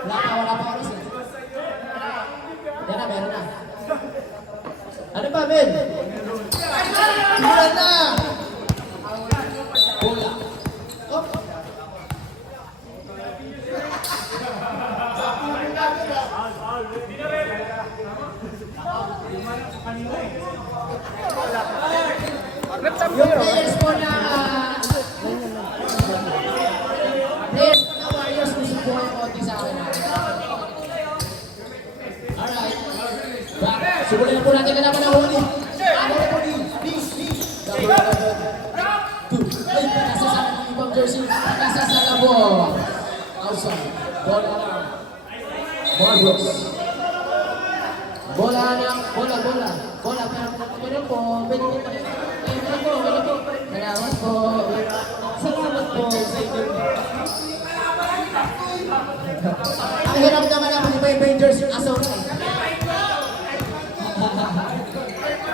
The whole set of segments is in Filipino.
Wala pa oras eh. Yan na, meron na. Ano ba, Ben? Simulan na! Bola. Oh. Yung players po na Warriors, gusto po kayo konti sa akin. Alright. Simulan na po natin na naman ang huli. Ano na po ni? Ay, nakasasama ng ibang jersey. Nakasasama. Outside. Bola lang. Marcos. Bola. Pero po, pwede po. Salamat po. Salamat po sa inyo. Ang hirap naman naman yung may jersey asaw na eh.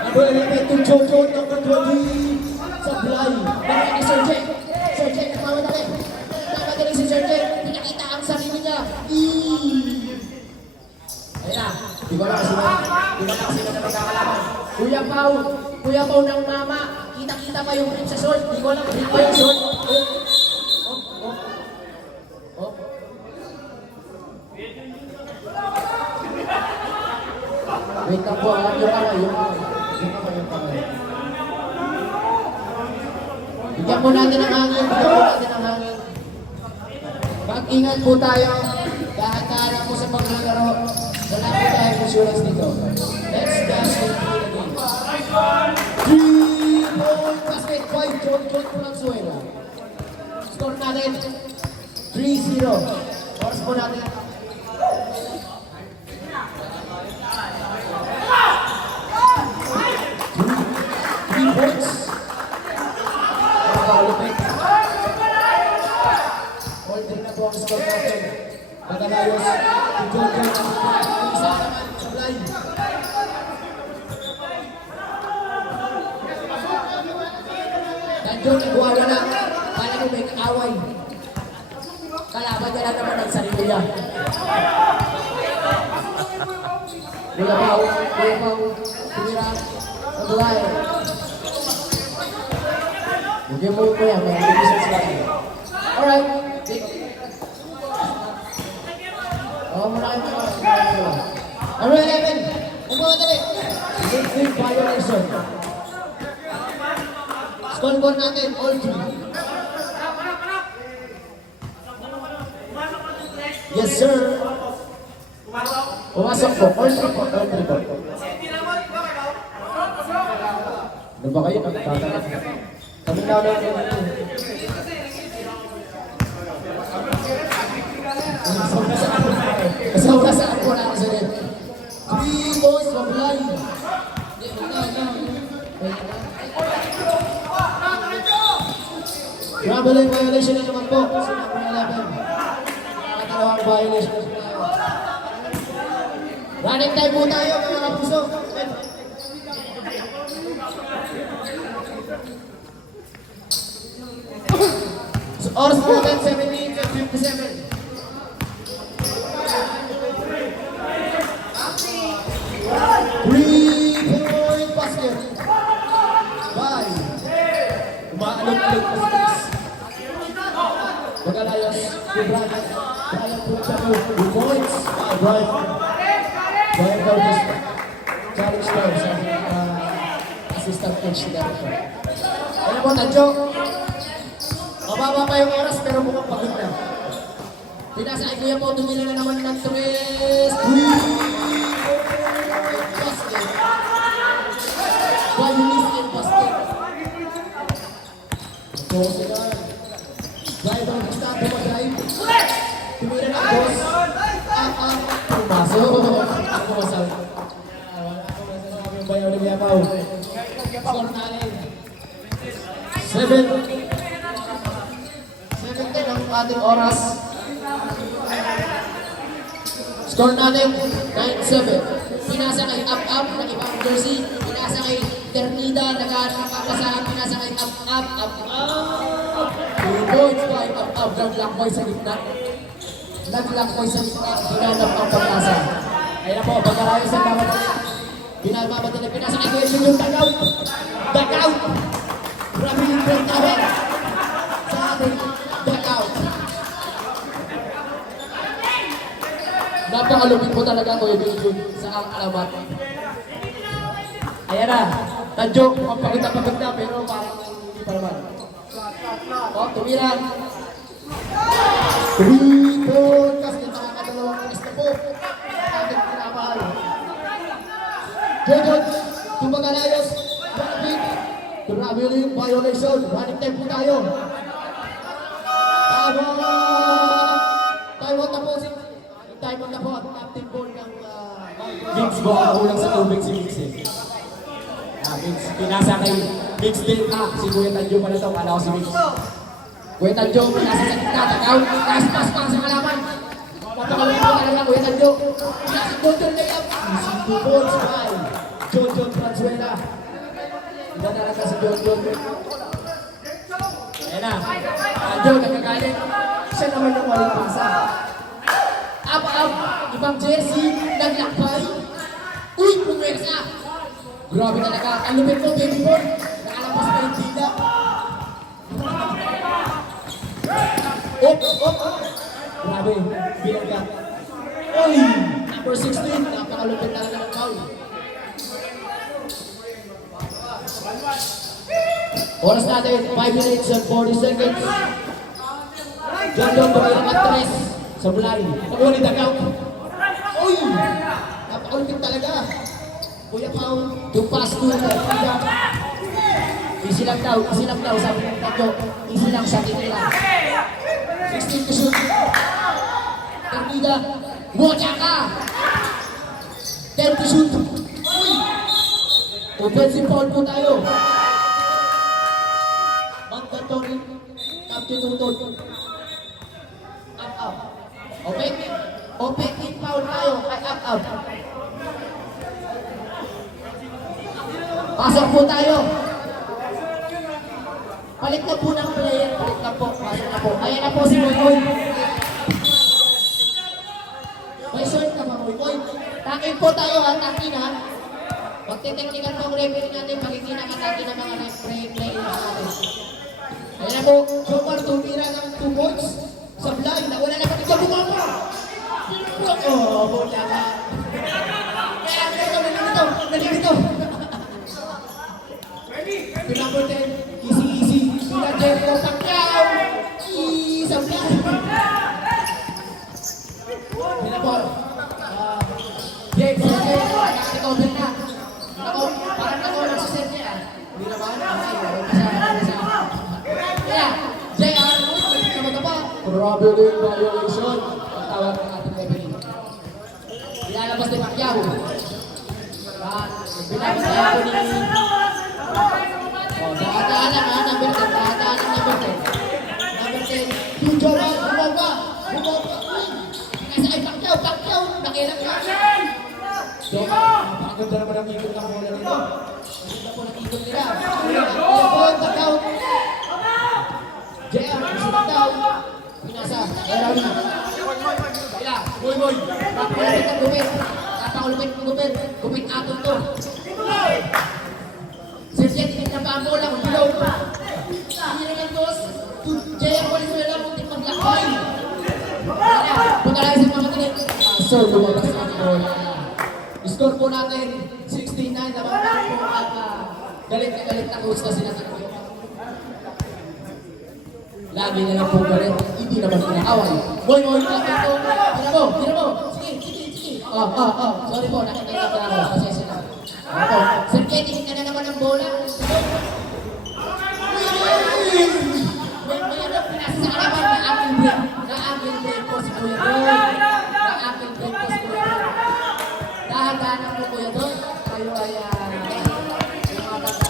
Ang elemento Jojo number 20 sa Blay. Meron ni Sir Jake. Sir Jake, nagmamadali. Nagmamadali si Sir Jake. Pinakita ang sarili niya. Ayun na. Di ba na kasi na magkakalaman. Kuya Pao ng mama. Kita pa yung rin sa short. Di ko alam. Rin pa yung short. Wait lang po. Yung kamay. Bigyan po natin ang hangin. Mag-ingat po tayo. Dahan-dahan po sa paglalaro. Wala po tayong insurance dito. Let's just continue the game. 3-point basket. 5 John Pulanzuela. Score natin 3-0. Oras po natin. 3 points. Nakalupit. All 3 na po ang score natin. Magalayos. John. Isa naman sa blind. John, nagwawala. Kala mo may kaaway. Kalaban niya lang naman ang sarili niya. Kuya Pao. Tumira. Nabuhay. Bigyan mo ko yan. May ambition sila. Alright. Muna kayo mga. Ano 11? Nagmamadali. Late violation. Scoreboard natin, all 3. Yes, sir. Pumasok po, all 3 po. Ano ba kayo? Kami na ulit yung kasama sa ako na ako sa rin. 3 boys, mablay. Traveling violation na naman po. Sa number 11. Katalawang violation. Running time po tayo mga kapuso. So, oras po natin 17:57. 3-point basket. 5. Umaalok-alok po sa taas. Magalayos. Brian Puchano. 2 points. Brian Curtis. Challenge ko sa assistant coach si Derek. Ayan po, Tadjo. Mababa pa yung oras pero mukhang pagod na. Pinasa ay kuya po, tumila na naman ng 3. Basket. Violation basket. So, sila. Drive ang gusta, drive. Tumira na ang boss. Pumasok. Ako masal. Wala ako masal yung bayaw ni Biapaw. Score natin. 7. 17 ang ating oras. Score natin 9-7. Pinasa kay up ng ibang jersey. Pinasa kay Ternida, nagkakasahan. Pinasa kay up. 2 points by up. Drag-lock boy sa gitna. naglakbay sa ginanap ang pag-asa. Ayan po, pagkarayo sa mamadali. Pinamamadali, pinasa kay Kuya Jun, Dagaw! Dagaw! Grabe yung break namin sa ating Dagaw. Napakalupit po talaga Kuya Jun sa ang alamat. Ayan na, Tadyo, mukhang pagod na, pero parang hindi pa naman. O, tumiran. Tumikon, kasi nakakadalawang alis na po. Ating pinapahal. Jojon, tumagalayos. Marapit. Traveling violation. Running time po tayo. Tama. Tayo tapusin. Time on na po. Captain ball ng Mix ba? Kulang sa tubig si Mix eh. Mix, pinasa kay Mix din. Si Kuya Tadyo pala ito. Kala ko si Mix. Kuya Tadyo, pinasa sa gitna. Tagaw. Pas pa sa kalaman. Papakalawin po talaga Kuya Tadyo. Pinasa Jojon layup. Easy 2 points by Jojon Franzuela. Iba talaga si Jojon. Ayan na. Tadyo, nagkagalit. Siya naman yung walang pasa. Up. Ibang jersey. Naglakbay. Uy, pumersa. Grabe talaga. Ang lupit mo, baby boy. Nakalapas na yung tila. Op. Grabe. Biyaga. Uy! Number 16. Napakalupit talaga ng foul. Oras natin. 5 minutes and 40 seconds. John Tumayang at 3. Sablay. Pag-uwi ni Dagaw. Uy! Napakalupit talaga. Kuya Pao, yung pass to Termida. Easy lang daw, sabi ng Tadyo. Easy lang sa tinila. 16 to shoot. Termida, Mocha ka! 10 to shoot. Uy! Offensive foul po tayo. Mandatory. Captain Tutod. Up. Offensive foul tayo. Ay, up. Pasok po tayo. Palit na po ng player. Palit na po. Pasok na po. Ayan na po si Moy. May short ka ba, Moy? Takin po tayo ha. Takin ha. Magtiteknikan po ang referee natin pag hindi nakatakin ng mga players natin. Ayan na po. So far, tumira ng 2 points. Sablay. Nawala na pati ka bumama. Bola ka. Nalilito. Number 10, easy. Sila Jericho Pacquiao. Sablay. Pinapor. James, nakakrecover na. Parang nakulang si Sergey ah. Hindi naman. Kaya, JR, kamagapa. Traveling violation. Ang tawag ng ating referee. Ilalabas ni Pacquiao. Pinapos tayo po ni... Dahan-dahan lang ha, number 10. Dahan-dahan lang number 10. Number 10, Tujoran, bumaba. Nasa ay Pacquiao. Nakilang ka. So, napakaganda naman ang ikot ng bola nito. Maganda po ng ikot nila. Pacquiao. JR, susunod daw. Pinasa, Erawi. Kaya, Boy. Napakalupit ang gupit. Gupit aton to. Sergey, tingin na pa ang bola. Bilaw pa. Hindi naman boss. JR, walis mo lang. Muntik maglakbay. Pagkalahin sa mga tinig. So, lumabas ang bola. Score po natin 69. Naman po at galit na coach na sila. Lagi na lang po galit. Hindi naman kinakaway. Boy, ito. Tira mo. Sige. Sorry po, nakikita ko ako. Pasensya na. Sergey, tingin ka na naman ang bola. May ano, pinasa sa kalaban na aking break po si Kuya Doy. Dahan-dahan po Kuya Doy. Kayo ay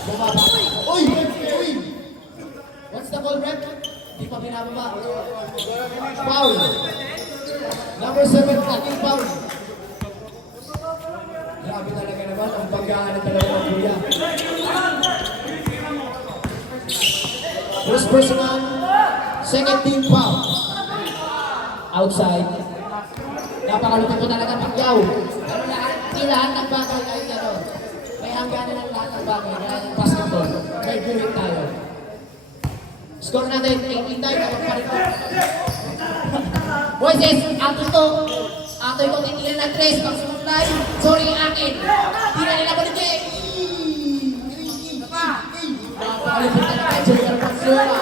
bumaba. Uy! What's the ball, rep? Di pa binababa. Foul. Number 7, ating foul. Grabe talaga naman ang pagkahanap talaga ng Kuya. First personal, second team foul. Outside. Napakalupit ko talaga Pacquiao. Pero hindi lahat ng bagay ay ano. May hangganan ng lahat ng bagay. Kaya ng basketball, may viewing tayo. Score natin, 18-9, ako pa rin po. Moises, ato ito titilan ng 3, pag sumuklay, sorry akin. Hindi na nila baligay. Napakalupit talaga, J.R. Valenzuela.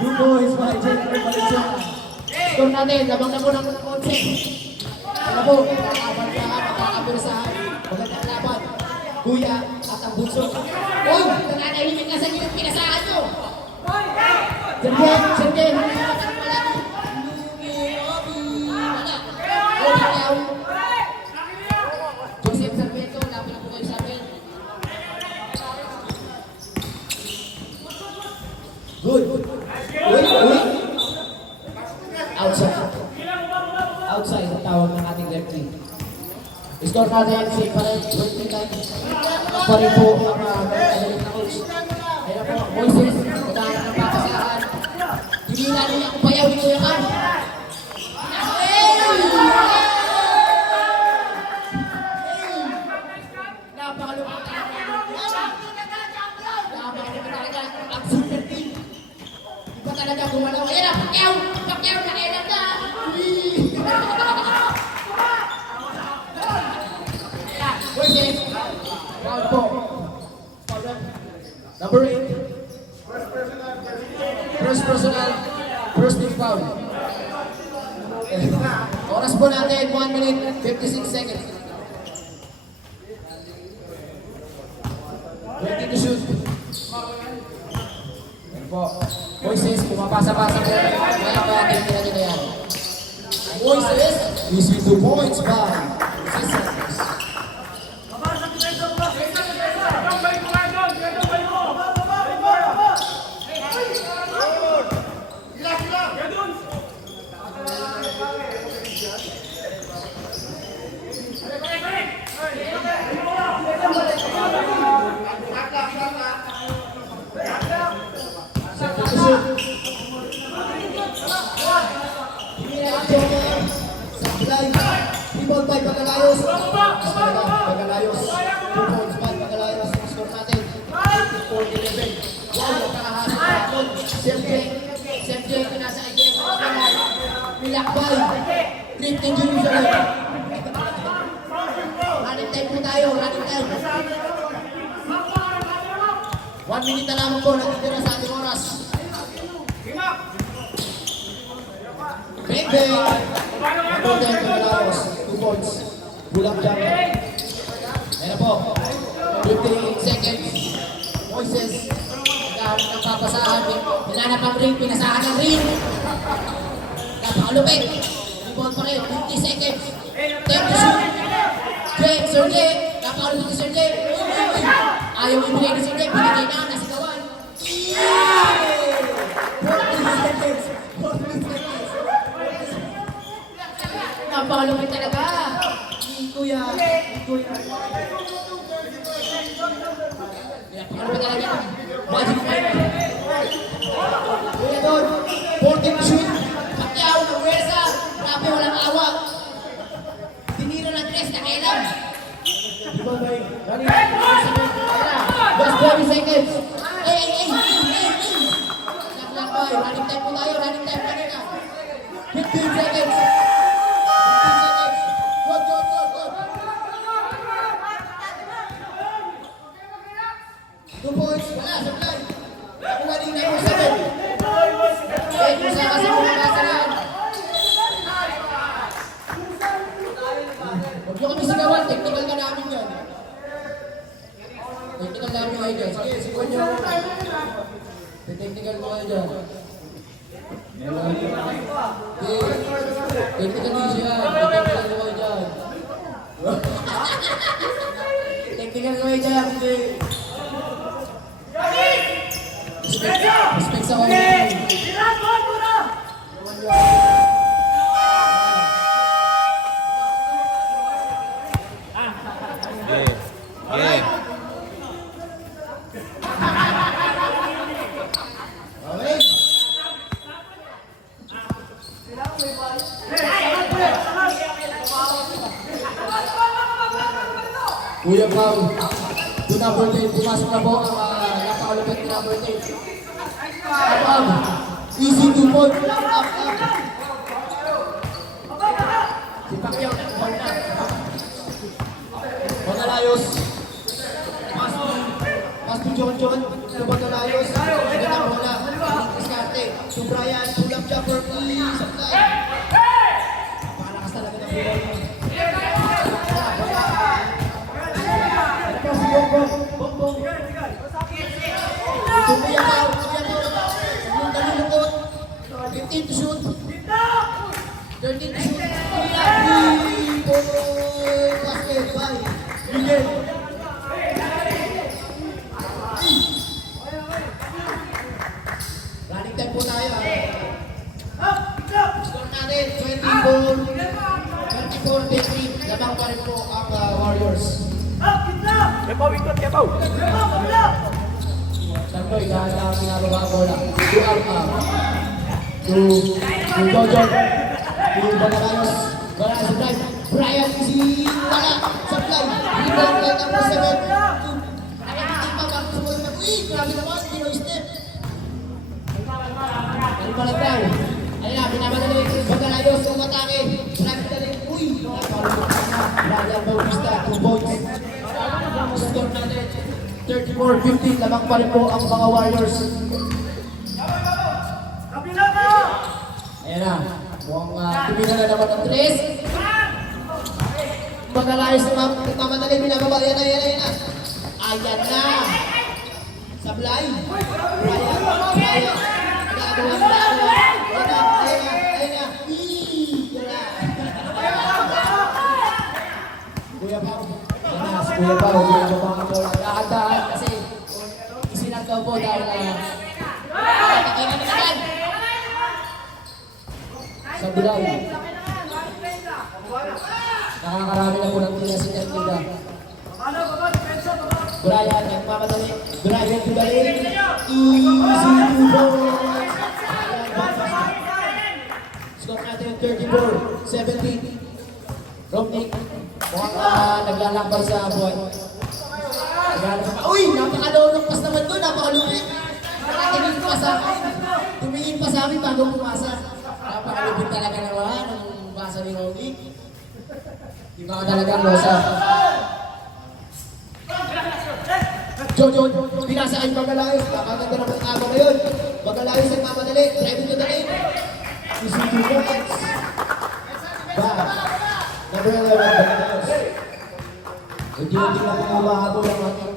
2 points by J.R. Valenzuela. Score natin, labang na po ng konse. Ano po, magkakabirsahan, magandang laban. Kuya at ang bunso. Uy, nananahimik na sa gilid, pinasahan nyo. Sergey, hindi na wala. Joseph Sarmiento, lapit na po kayo sa akin. Good. Uy. Outside ang tawag ng ating referee. Score natin, safe pa rin, 29. Pa rin po ang magaling na coach. Ayan po, Moises, matahan ng papasahan. Hindi na rin ako payaw, hindi ko yakan. Napakalupit talaga. Napakalupit talaga. Ang super team. Iba talaga gumalaw. Ayan na, Pacquiao, nakialam na. Moises, round 4. Number 8. First personal, first team foul. Oras po natin, 1 minute, 56 seconds. 20 to shoot. Yan po. Moises, pumapasa-pasa po. Kaya pa natin nila yan. Moises is with 2 points by 6 seconds. Rebound by Pagalayos. Pagalayos. 2 points by Pagalayos. Score natin. 4-11. Wow, nakakahasok na ako. Siyempre, nasa idea ko. Milakbay. Drifting Jerusalem. Running time po tayo. Running time. 1 minute na lamang po. Nagtitira sa ating oras. Bang bang! Ito tayo Pagalayos. 2 points. Pull-up jumper. Ayan po. 58 seconds. Moises. Nagkaroon ng papasahan. Hinanap ang ring. Pinasahan ang ring. Napakalupit. Rebound pa rin. 50 seconds. Time to shoot. Sergey. Napakalupit ni Sergey. Ayaw ibigay ni Sergey. Pinigay na. Nasigawan. 40 seconds. 40 seconds. Napakalupit talaga. Kuya. Napakalupit talaga. Magic fight. Kuya doon. 14 to shoot. Pacquiao ng Wersa. Grabe, walang awa. Tinira ng 3 na kailan. Just 20 seconds. Naglakbay. Running time po tayo. Running time kanina. 15 seconds. 15 seconds. Good. 2 points. Wala. Supply. Nakuha din na yung 7. Eh, kung saan kasi pumakasan yan. Huwag nyo kami sigawan. Technical ka namin yan. Technical namin kayo dyan. Sige, sigawan nyo. Technical mo kayo dyan. Technical news yan. Technical mo kayo dyan. Technical mo kayo dyan. Respect sa mga. Kuya Pao, to number 10, pumasok na po ang napakalupit na number 10. Abang, easy 2 point, up. Si Pacquiao, ball na. Bagalayos. Pas to John, to Bagalayos. Ito na bola, diskarte. To Brian, tulap siya for please. Napakalakas talaga ng bola. Bongbong. Kuya Pao. Yung nalulukot. 15 to shoot. 13 to shoot. Basket by Miguel. Running time po tayo. Score natin 24-13. Lamang pa rin po ang Warriors. Kepaw! Santoy, dahil na pinababa ang bola. To Jojo. To Bagalayos. Bagalayos sa drive. Brian, si Wala. Sa fly. Rebound lang ang 7. Nakapitin pa bago sumunod na. Uy, grabe naman. Hindi no step. Nalipalag tayo. Ayun na, pinamadali. Bagalayos, umatake. Drive na rin. Uy, nakalulog na. Brian Bautista, 2 points. Score natin. 34-15, lamang pa rin po ang mga Warriors. Ayan na, mukhang tumina na naman ang 3. Bagalayos na mamadali, binababa. Ayan na. Ayan na. Sablay. Brian. Nagagawa na. Ayan na. Kuya Pao. Kuya Pao, binababa ang bola. Dahan-dahan kasi isinagaw po dahil nakikita na naman. Sa Bilal. Nakakarami na po ng tila si Ermida. Brian, nagmamadali. Brian, Bilal. Easy 2 points. Score natin 34-17. Romnick. Mukhang naglalakbay sa buwan. Uy! Napakalulong pas naman doon. Napakalupit. Nakatingin pa sa akin. Tumingin pa sa akin bago pumasa. Napakalupit talaga naman ang basa ni Romnick. Iba ka talagang losa. Jojo, pinasa kay Bagalayos. Napaganda naman ang agaw ngayon. Bagalayos nagmamadali. Driving to the lane. Easy 2 points. Back. Number 11, Bagalayos. Unti-unti na po mahabol ang ating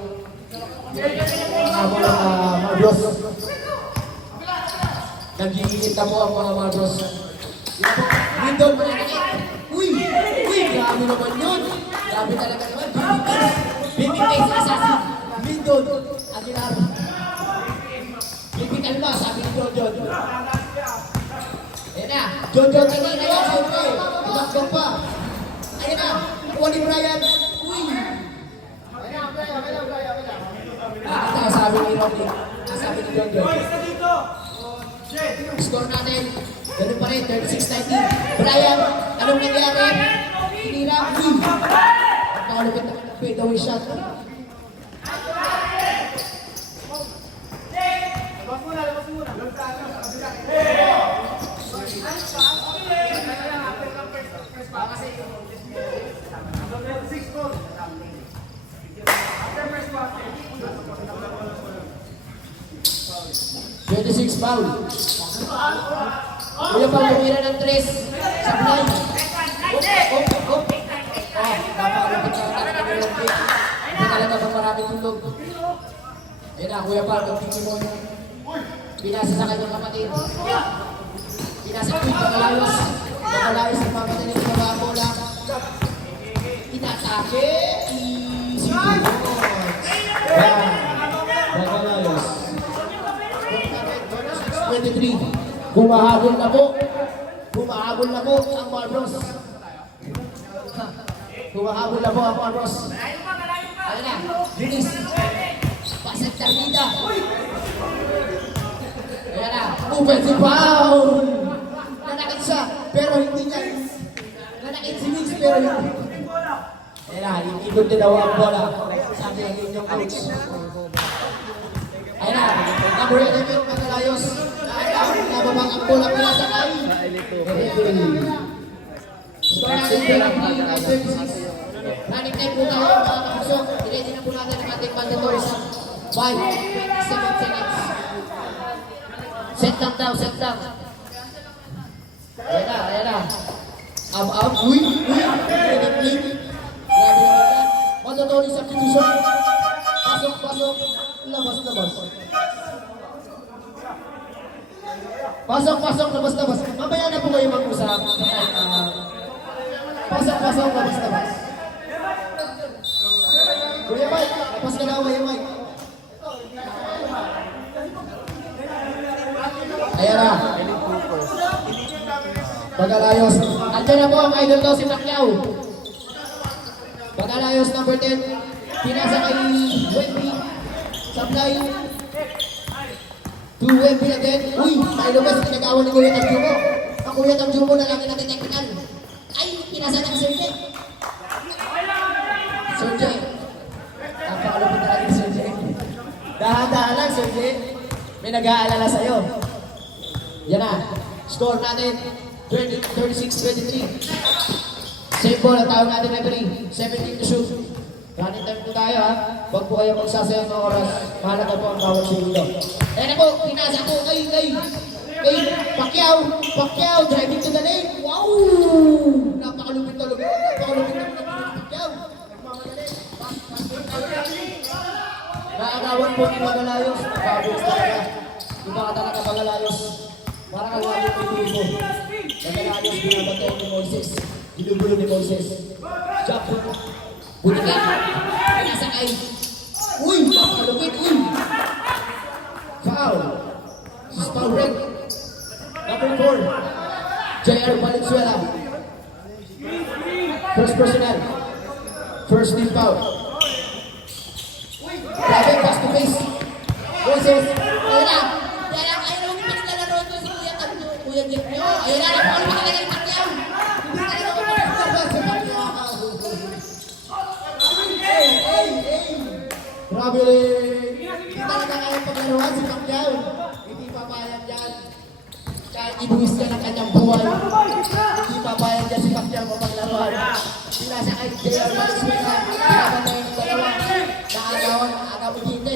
Marbros. Nag-iinit na po ang mga Marbros. Lindon, malakit. Uy! Grabe naman yun. Grabe talaga naman. Babyface assassin. Lindon, Aguilar. Bibitan ba, sabi ni Jojo. Ayan na, Jojo kanina yan, siyempre. Umakbang pa. Ayan na, kuha ni Brian. Uy! Ito, sabi ni Rodney. Sabi ni Jojo. Score natin. Ganun pa rin, 36-19. Brian, anong nangyari? Tinira. Uy! Nakalupit na fade away shot. Labas muna. Kasi 26 foul. Kuya Pao, tumira ng 3 sa blind. Napakalupit na talaga ng longkit. Hindi talaga pang maraming tulog. Ayun na, Kuya Pao, nagtingin mo yung pinasa sa kanyang kapatid. Pinasa ko yung Bagalayos. Bagalayos ang mamadali ng mga bola. Inatake. Easy Bagalayos. 23. Bumahabol na po. Bumahabol na po ang Marbros. Bumahabol na po ang Marbros. Ayun na. Bilis. Pasag Tarnida. Ayan na. Offensive foul. Nanakit siya. Pero hindi niya. Nanakit si Mix pero hindi. Ayan na, ikot din daw ang bola. Sabi ang inyong coach. Ayan na, number 11, Magalayos. Nababang ang bola mula sa kay. Score natin 26. Running time po tayo mga kakusok. Ready na po natin ang ating mandatory sa 5-7 seconds. Set down daw, set down. Ayan na, ayan na. Up, uy, grabe naman yan. Mandatory substitution. Pasok, pasok. Labas, labas. Pasok, pasok, labas, labas. Mamaya na po kayo mag-usap. Pasok, pasok, labas, labas. Kuya Mike, labas ka na, Kuya Mike. Ayan na. Magalayos. Andiyan na po ang idol daw si Pacquiao. Magalayos number 10. Pinasa kay Wemby. Supply. To Wemby again. Uy, tayo lumas. Pinag-awan ni Kuya Tagjumo. Ang Kuya Tagjumo na lagi natin technical. Ay, pinasa ng Sergey. Sergey. Napakalupit na lagi Sergey. Dahan-dahan lang Sergey. May nag-aalala sa'yo. Yan na. Score natin. 36-23. Same ball ang tawag natin referee. 17 to shoot. Running time po tayo ha. Huwag po kayo magsasayang ng oras. Mahalaga po ang bawat segundo. Ayan na po, pinasa po kay Pacquiao, driving to the lane. Wow! Napakalupit talaga. Napakalupit talaga ng Pacquiao. Nagmamadali. Naagawan po ni Magalayos. Nagbabuks talaga. Iba ka talaga Magalayos. Para kang lagi may grupo. Magalayos binabatay ni Moises. Ginugulo ni Moises. Jump. Bunikan. Pinasakay. Uy! Napakalupit. Uy! Foul. This is foul red. Number 4. J.R. Valenzuela. First personal. First team foul. Grabe, pass to face. Moises. Ayun na. Ayun na, pinaglalaro ito si Kuya Jeff nyo. Ayun na, napakalupit talaga ni Pacquiao. Grabe, hindi talaga kayang paglaruan si Pacquiao. Hindi papayag yan. Kahit ibuwis ka ng kanyang buhay. Hindi papayag yan si Pacquiao mapaglaruan. Pinasa kay J.R. Valenzuela. Pinapatay ng dalawa. Naagawan, naagawan. Hindi.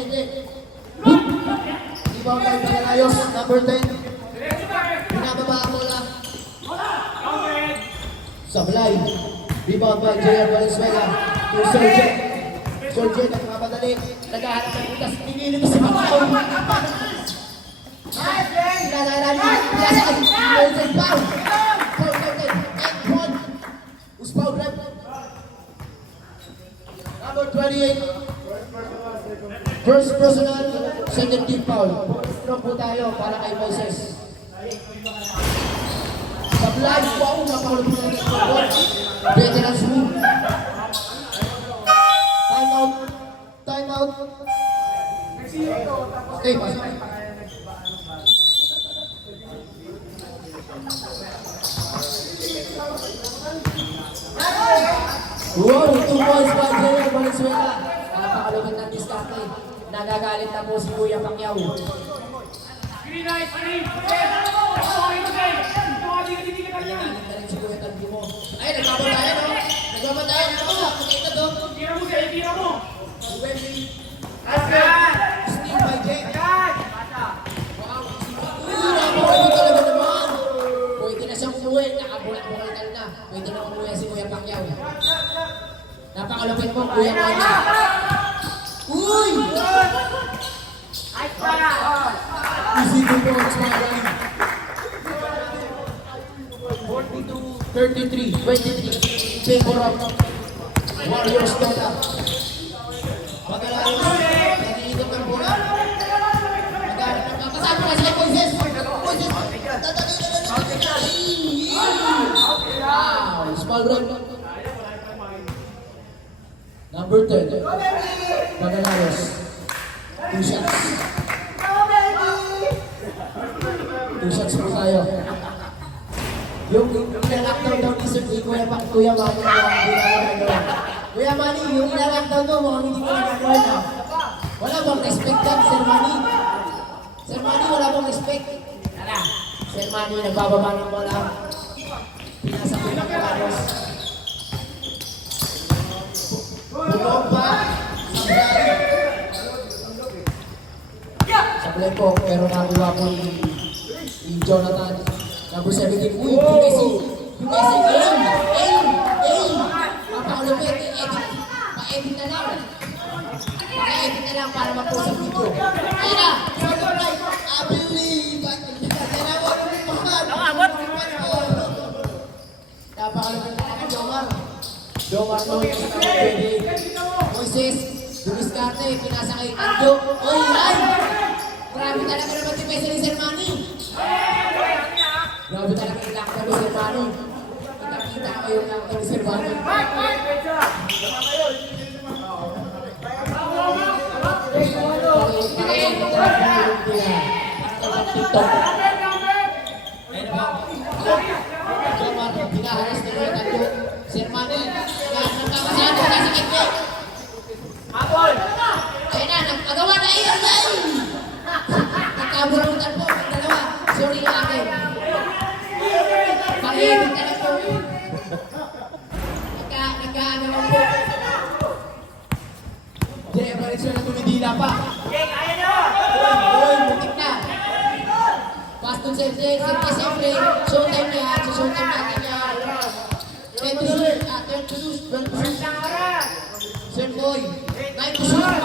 Hindi ba ang kayo Magalayos? Number 10. Pinababa ang bola. Sablay. Rebound by J.R. Valenzuela. To Sergey. Sergey nagmamadali. Naghahanap ng butas. Pinili ko si Pacquiao. Pinalalaan niya. Pinasa kay Moises. Foul. Foul. And one. Who's foul, rep? Number 28. First personal. Second team foul. Strong po tayo para kay Moises. Sablay. Wow. Napakalupit na ng football. Veteran swoop. Time out. Okay, pasok. Wow, 2 points by J.R. Valenzuela. Napakalupit ng diskarte. Nagagalit na po si Kuya Pacquiao. Nagagalit na rin si Kuya Tagjumo. Ay, nagpapatayan o. Nagpapatayan ako. Pakita to. Tira mo. Wemby. Steal by Jay. Wow. Napakalupit talaga naman. Pwede na siyang umuwi. Nakabulat-bulatal na. Pwede na umuwi si Kuya Pacquiao. Napakalupit mo, Kuya Mike. Uy! Easy to go, it's my line. 42-33, favor of Warriors Dota. Magalayos, nag-iikot ng bola. Kasama na siya, Moises. Moises, wow, small run. Number 10, Magalayos. 2 shots. 2 shots po tayo. Yung lockdown daw ni Sir Kuya Mami na hindi na Kuya Manny, yung nilalaktaw mo, mukhang hindi ko nagagawa na. Wala bang respect dyan, Sir Manny? Sir Manny, wala bang respect? Tara. Sir Manny, nagbababa ng bola. Pinasa ko ng Carlos. Bumong pa. Sablay po, pero nakuha ko ni Jonathan. Number 17. Uy, Bukesi, aim! Papaulupit, pa-edit na lang. Pa-edit na lang para mag-post ang video. Ayun na! I believe I can do that. Napakalupit na lang, Jomar. Jomar, Moises, Dumiscarte, pinasa kay Anjo. Uy, ay! Grabe talaga naman si Pesa ni Sir Manny. Grabe talaga yung lakta ni Sir Manny. Kita ko yung lakta ni Sir Manny. TikTok. Ayun ba? Jomar, pinaharas ni Kuya Anjo. Sir Manny, nagkakasaan ko na sa kitne. Ayun na, nagpagawa na iyon na iyon. Nagkaburutan po ang dalawa. Sorry na akin. Pag-ibig ka lang po. Nagkaano lang po. Jaya pa rin siya na tumidila pa. Uy, butik na. Baston siyempre, showtime niya. Sa showtime natin niya. 10 to shoot. 10 to shoot. 12 to shoot. Sir Boy, 9 to shoot.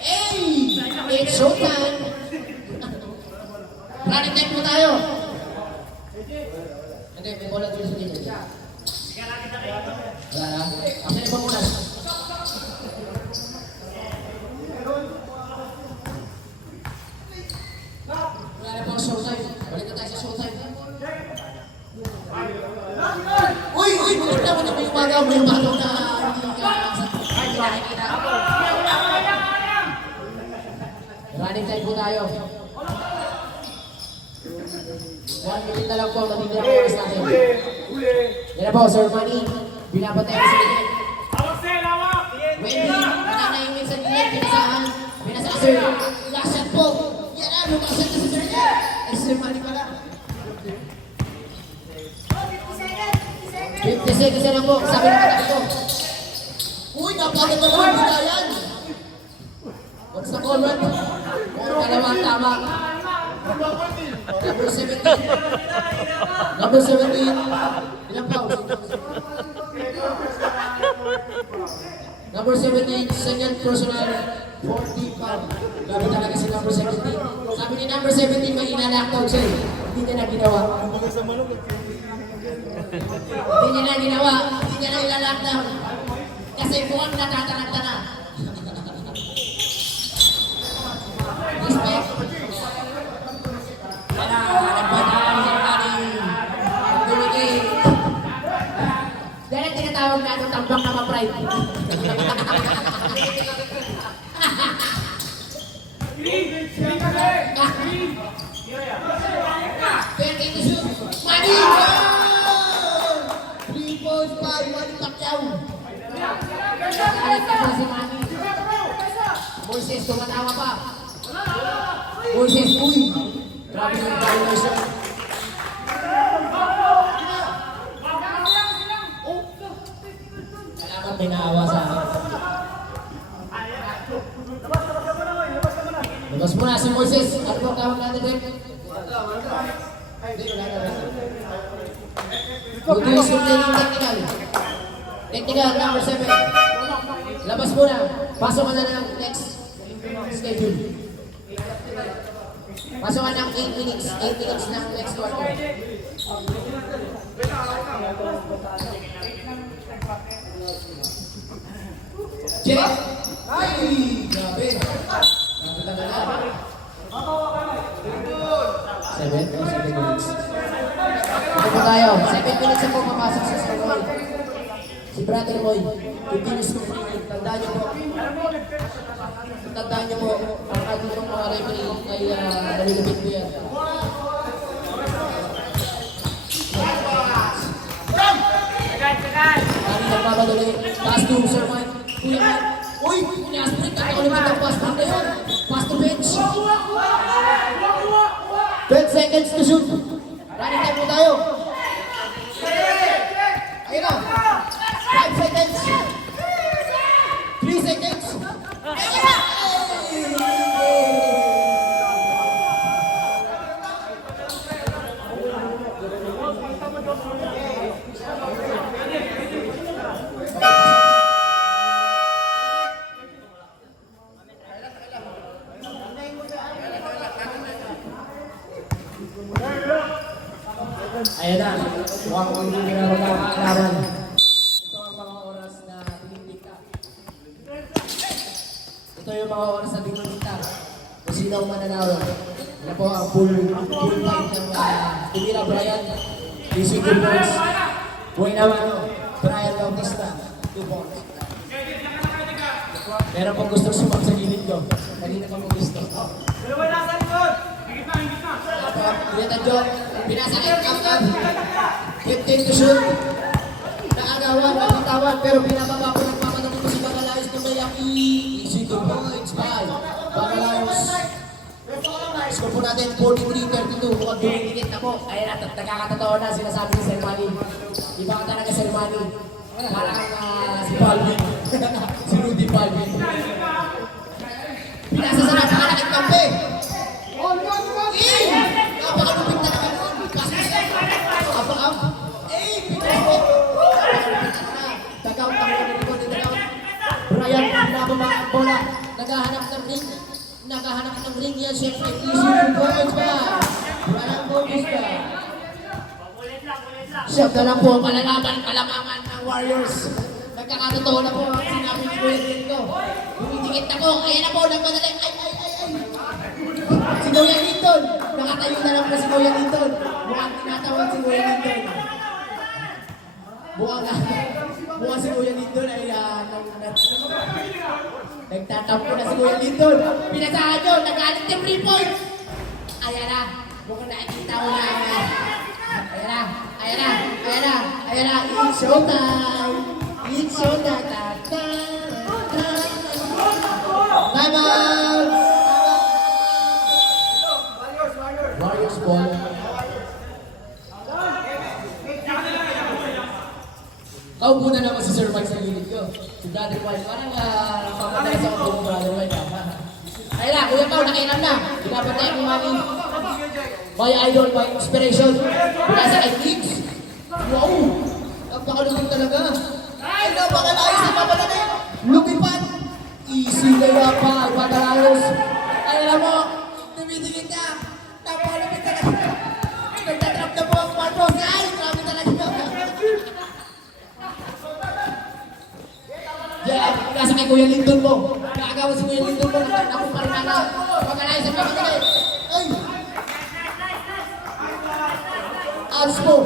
Hey! It's showtime. Running time po tayo. Hindi, may bola dito sa dito. Wala. Kasi na ba muna? Wala na po ang showtime. Balik na tayo sa showtime. Uy! Butik na mo na may umagaw. May umagaw na hindi nakikita. Running time po tayo. 1 minute na lang po, matitira po oras natin. Yan na po, Sir Manny. Binabantay ko sa gilid. Wendy, nananayungin sa gilid. Pinasaan, Sir. Last shot po. Yan na, last shot na si Sir. Ay, Sir Manny pala. 50 seconds na lang po. Sabi na katabi ko. Uy, napagod na naman bigayan. What's the call, man? Kung dalawang tama. Number 17. Number 17. Ilang pounds? Number 17, second personal, 40 pounds. Grabe talaga si number 17. Sabi ni number 17, may inalaktaw siya. Hindi niya na ginawa. Hindi niya na ginawa. Hindi niya na ilalaktaw. Kasi buwan natataragta na. Respect. Dahil ang tinatawag natin tambang na ma-pride. Pwede ito shoot. Manny! 3.5 Manny Pacquiao. Nakalit na si Manny. Moises, tumatawa pa. Moises, uy! Grabe yung violation. Kailangan pinaawa sa akin. Labas mo na si Moises. Ano ba tawag natin din? Utilise yung technical. Technical, number 7. Labas mo na. Pasok ka na ng next schedule. Pasok ka ng 8 minutes. 8 minutes ng next quarter. Jeff! Ay! Grabe! Grabe talaga. 7 or 7 minutes. Ito po tayo. 7 minutes ako papasok sa Stroy. Si Brother Boy. Continuous ko free. Tandaan niyo po. Tandaan niyo po. Ang ating mga referee ay nalilipit po yan. Kanina pa. nagmamadali. Pass to Sir Mike. Kuya Mike. Uy! Inasprit. Nakakalimit ang pass back na yun. Pass to bench. 12 seconds to shoot. Running time po tayo. Ayun na. 5 seconds. 3 seconds. Ayun na. Ayan na, mukhang hindi na magkakaalaman. Ito ang mga oras na tinitita. Ito yung mga oras na tinitita. Kung sino ang mananalo. Yan po ang full fight ng Tumira Brian. DC 2 points. Buhay naman Brian Bautista. 2 points. Meron pong gusto sumap sa gilid ko. Kanina pa mo gusto. Dalawa na sa likod! Higit na! Pinata Joe, pinasakit kapag 15 to shoot. Naagawan, nabitawan, pero pinababa ko ng pamanong ito si Bagalayos ng Mayaki. Easy 2 points, 5. Bagalayos. Score po natin 43-32. Mukhang dumidikit na po. Ayan na, nagkakatotoo na sinasabi ni Sir Manny. Iba ka talaga Sir Manny. Parang si Balvin. Si Rudy Balvin. Pinasa sa napakalakit kampe. Napakalupit na naman nun. Apa-up. Pinasok. Tagaw, tagaw, tagaw. Brian, pinababa ang bola. Naghahanap ng ring. Naghahanap ng ring yan. Siyempre, easy points pa. Brian Bautista. Siyempre na lang po, malalaman, kalamangan ng Warriors. Nagkakatotoo na po ang sinabi ni Kuya dito. Dumidikit na po. Ayan na po, nagmadali. Ay! Si Kuya Linton. Nakatayo na lang po si Kuya Linton. Mukhang tinatawag si Kuya Linton. Mukhang si Kuya Linton ay nagtatampo na si Kuya Linton. Pinasahan nyo, nagalit yung 3 points. Ayan na. Mukhang nakikita ko na. Ayan na. It's showtime. It's showtime. Time out. Warriors ball. Kaupo na naman si Sir Mike sa gilid ko. Si Brother White. Parang pamatay sa ako ng Brother White. Ayun na, Kuya Pao, nakinan na. Pinapatay ang mami. My idol, my inspiration. Mula sa Kings. Wow! Napakalugin talaga. Ay, napakalayos na papalagay. Lumipan. Easy na pa. Patalayos. Ay, alam mo, tumidikit ka. Napalupit talaga. Nagtatrap na po ang Marcos. Ay, grabe talaga. Yeah, nasa kay Kuya Linton mo. Nakagawa si Kuya Linton mo. Naku pa rin na. Pagkalayos ang papalagay. Ay! Anspo.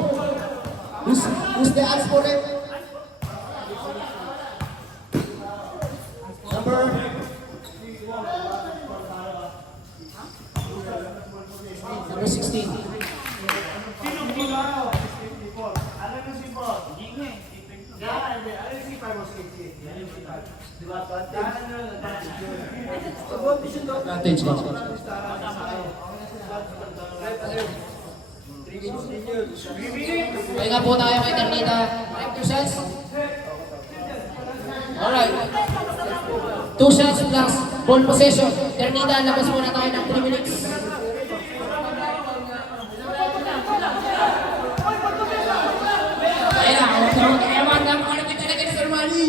Who's the Anspo rin? Number 16. Advantage lang. Pahinga po tayo kay Ternita. 2 shots. Alright. 2 shots plus ball possession. Ternita, labas muna tayo ng 3 minutes. Ayan na, ewan na mga lapit talaga ni Sir Manny.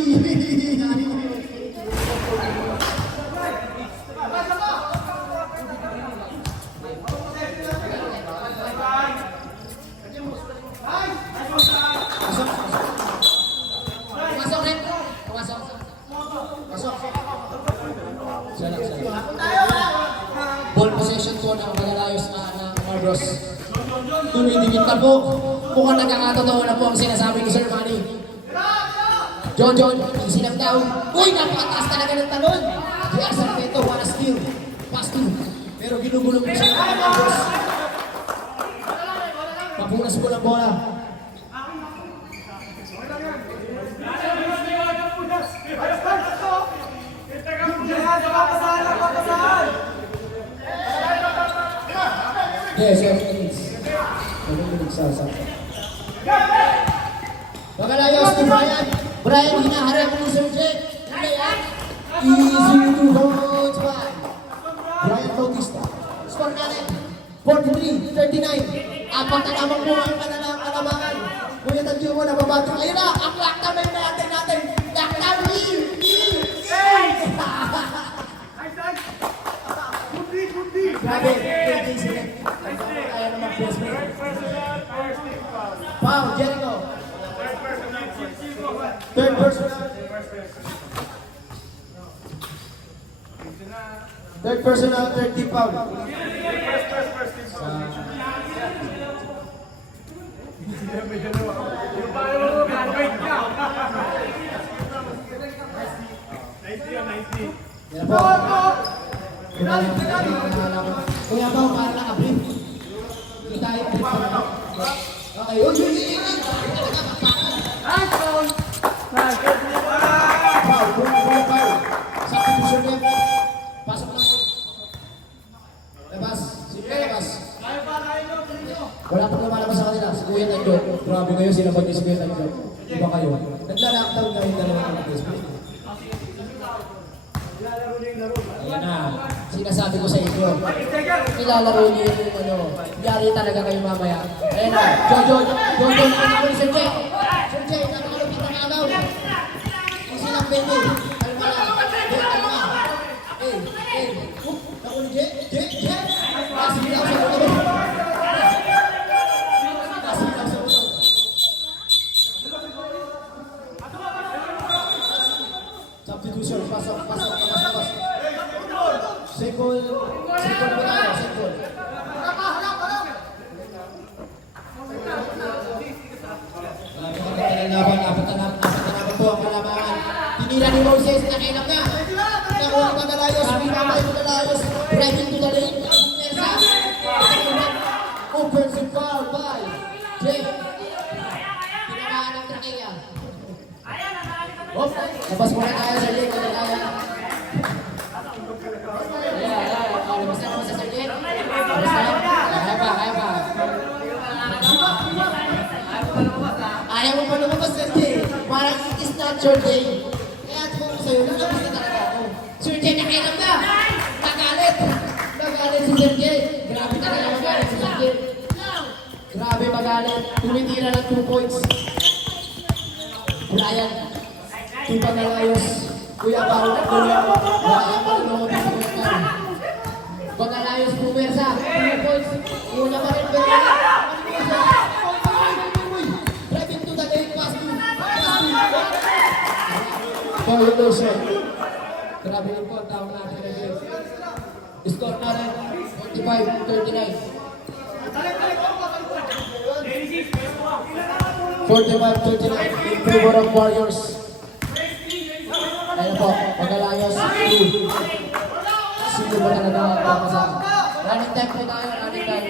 Ball possession po ng Bagalayos ng Marcos. Tumidikit na po. Mukhang nagkakatotoo na po ang sinasabi ni Sir Manny. John, easy lang daw. Uy, napakataas talaga ng talon. J.R. Sarmiento, one steal. Pass to. Pero ginugulong po siya ng Marcos. Papunas po ng bola. Yes, 7 minutes. 7 minutes, sasa. Magalayos ni Brian. Brian, hinaharap mo Sir Jake. Hindi yan. Easy to hold. Brian Bautista. Score natin. 43-39. Apat na lamang po ang kalamangan. Kuya Tagyo mo, nababato. Ayun na, ang lakta may natin. Lakta, win! Grabe, 20 seconds. Kaya na mag-placement. Wow, Jericho. Third personal. Third personal, third team foul. Yan po. Kuya Pao, para naka-brief. Hindi tayo brief pa na. Okay, yun. Foul, Kuya Pao. Substitution game. Pasok lang. Labas. Sino na labas? Wala pang lumalabas sa kanila. Si Kuya Tagyo. Grabe kayo, sinabag niyo si Kuya Tagyo. Iba kayo. Nagla-lockdown na yung dalawang mag-display. Ayan na. Sinasabi ko sa inyo. Nilalaro niyo yung ano. Yari talaga kayo mamaya. Ayan na. Jojo, nakita ko ni Sir Jay. Sir Jay, nakalapit ang agaw. Kung silang pwede. Kalma lang. Kalma. Ako ni Jay. Kasi lang sa ulo. Substitution. Pasok. Second ba tayo? Second. Apat na laban po ang kalamangan. Tinira ni Moses, nakilang na. Nakuha ni Magalayos, pinapay ni Magalayos. Driving to the lane. Offensive foul by Jay. Pinamaan ng Trakea. Labas muna tayo sa lane. Labas na sa Sergeant. Kaya pa. Ayaw mo pa lumabas, Sergeant. Parang it is not your day. Kaya kung sa'yo, lalabas na talaga ako. Sergeant, nakilam na. Nagalit si Sergeant. Grabe talaga magalit si Sergeant. Grabe magalit. Tumitira ng 2 points. Brian. Tupa na layos. Kuya Pao na tuloy. Wala pa rin ako dito. Magalayos pumersa. 2 points. Una pa rin. Driving to the lane. Pass to. Foul lotion. Grabe rin po ang tao natin. Score na rin. 45-39. 45-39. In favor of Warriors. Ayun po. Magalayos. 2. Sino ba talaga kapasama? Running time po tayo, running time.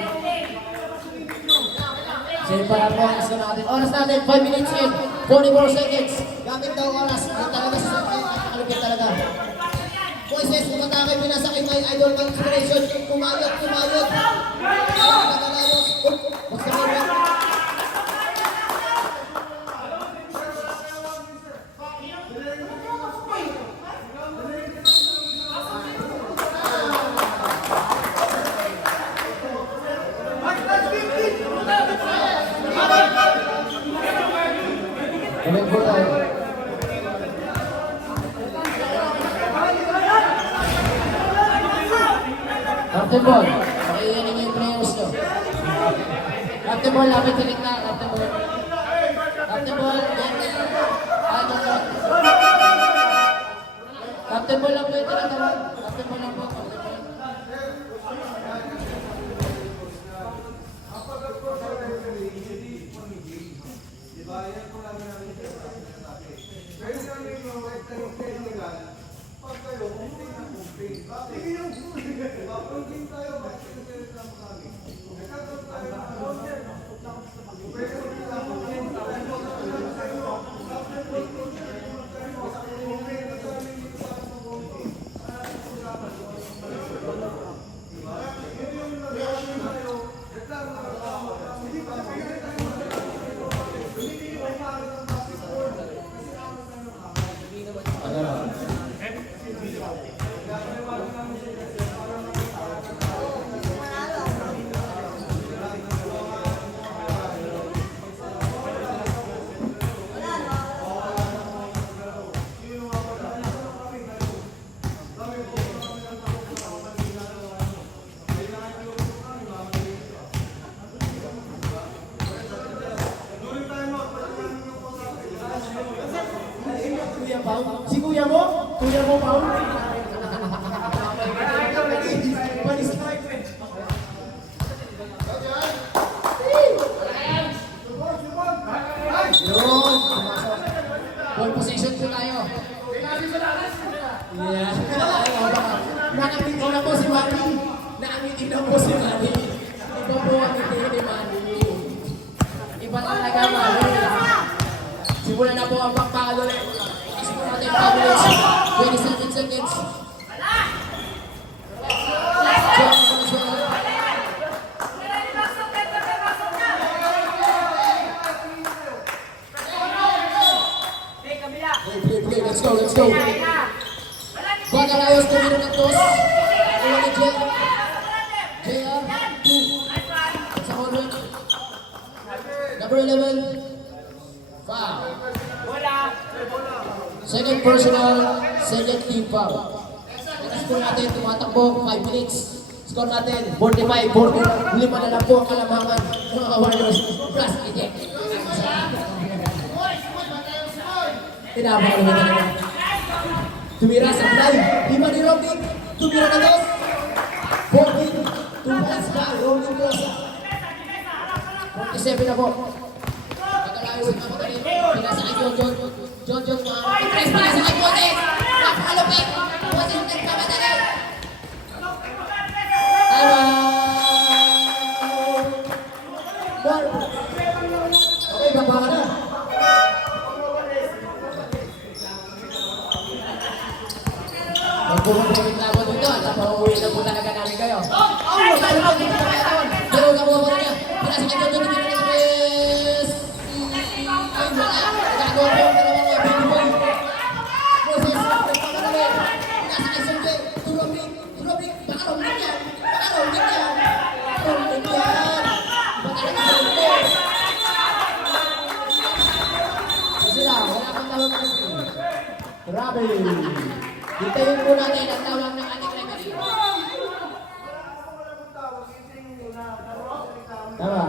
Save pa lang po ang score natin. Oras natin, 5 minutes in, 44 seconds. Gamit daw oras. Yung talaga sa nakalupit talaga. Moises, kumatake, pinasakit may idol ng inspiration. Kumayot. Magalayos. Magsakibat. Balik po tayo. Captain Ball, pakiyanin yung players nyo. Captain Ball, lapit sa gitna. Captain Ball. Captain Ball, Captain Ball lang po yung tinatawag. Captain Ball lang po. foul. Si kuya mo, foul. Panis. Yun, pumasok. Ball position po tayo. Yeah. Nakangiti na po si Manny. Nakangiti na po si Manny. Iba po ang ngiti ni Manny. Iba talaga Manny. Simulan na po ang pagpakalo ulit. Simulan natin ang combination. 27 seconds. Play. Let's go. Bagalayos tumiro ng toss. Ulo ni JR. 2. Sa Holman. Number 11. Foul. Second personal, second team foul. Ang score natin, tumatakbo, 5 minutes. Score natin, 45-40. 5 na lang po ang kalamangan ng mga Warriors. Plus, eject. Tinabang naman talaga. Tumira sa fly. Lima ni Robin. Tumira na dos. 14. 2 points pa. Robin Cosa. 47 na po. Pagkalayo sa mga magaling. Pinasakay John. Tres pinasakay Bote. Napakalupit. Bote yung nagpamadali. Okay, baba ka na. Magpupulong labo dito at pauwi na po talaga namin kayo. Pero na po niya. Pinasakay John dito na Chris. Ay, wala. Nagagawa po ang dalawang mga baby boy. Moses, nagpamadali. Pinasakay Sergey. Turobik. Baka romling yan. Romling yan. Iba talaga romling. Sila, wala kang tawag na ito. Grabe. Hintayin po natin ang tawag ng ating referee. Tama.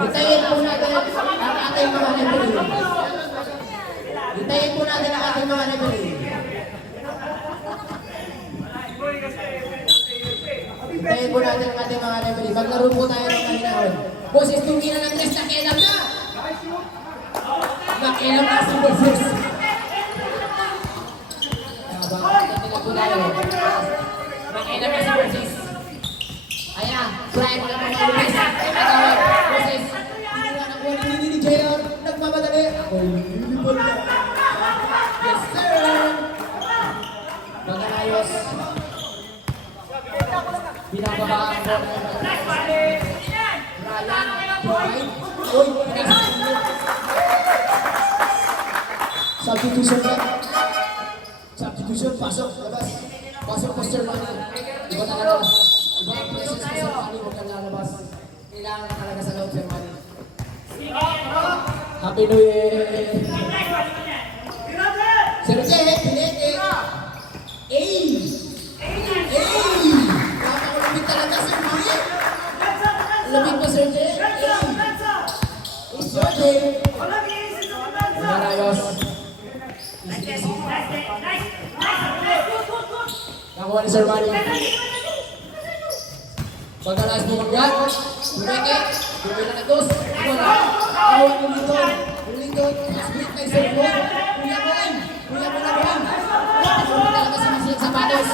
Hintayin po natin ang ating mga referee. Hintayin po natin ang ating mga referee. Hintayin po natin ang ating mga referee. Maglaro po tayo ng kahinahon. Boses, tumira ng test na kailan na! Nakilang na si Boses. Nakilang na si Boses. Ayan, Brian na mga Boses. Atawag, Boses. Tinira na po ang pinili ni JR. Nagmamadali. Yes, sir! Magalayos. Binababaan po. Brian. Uy, Substitution, pasok, labas. Pasok po Sir Manny. Iba talaga. Iba ang presence po Sir Manny, huwag kang lalabas. Kailangan ka talaga sa loob Sir Manny. Happy New Year! Sir Jay, pinete! Napakulubit talaga Sir Manny! Lumit po Sir Jay! Sir Jay! Malayos! Nakuha ni Sir Manny. Pagkalas bumangga. Bumeke. Bumeke na dos. Wala. Nakuha ni Lindon. Split kay Sir Juan. Kuya Boy. Nakuha talaga sa masin sapatos.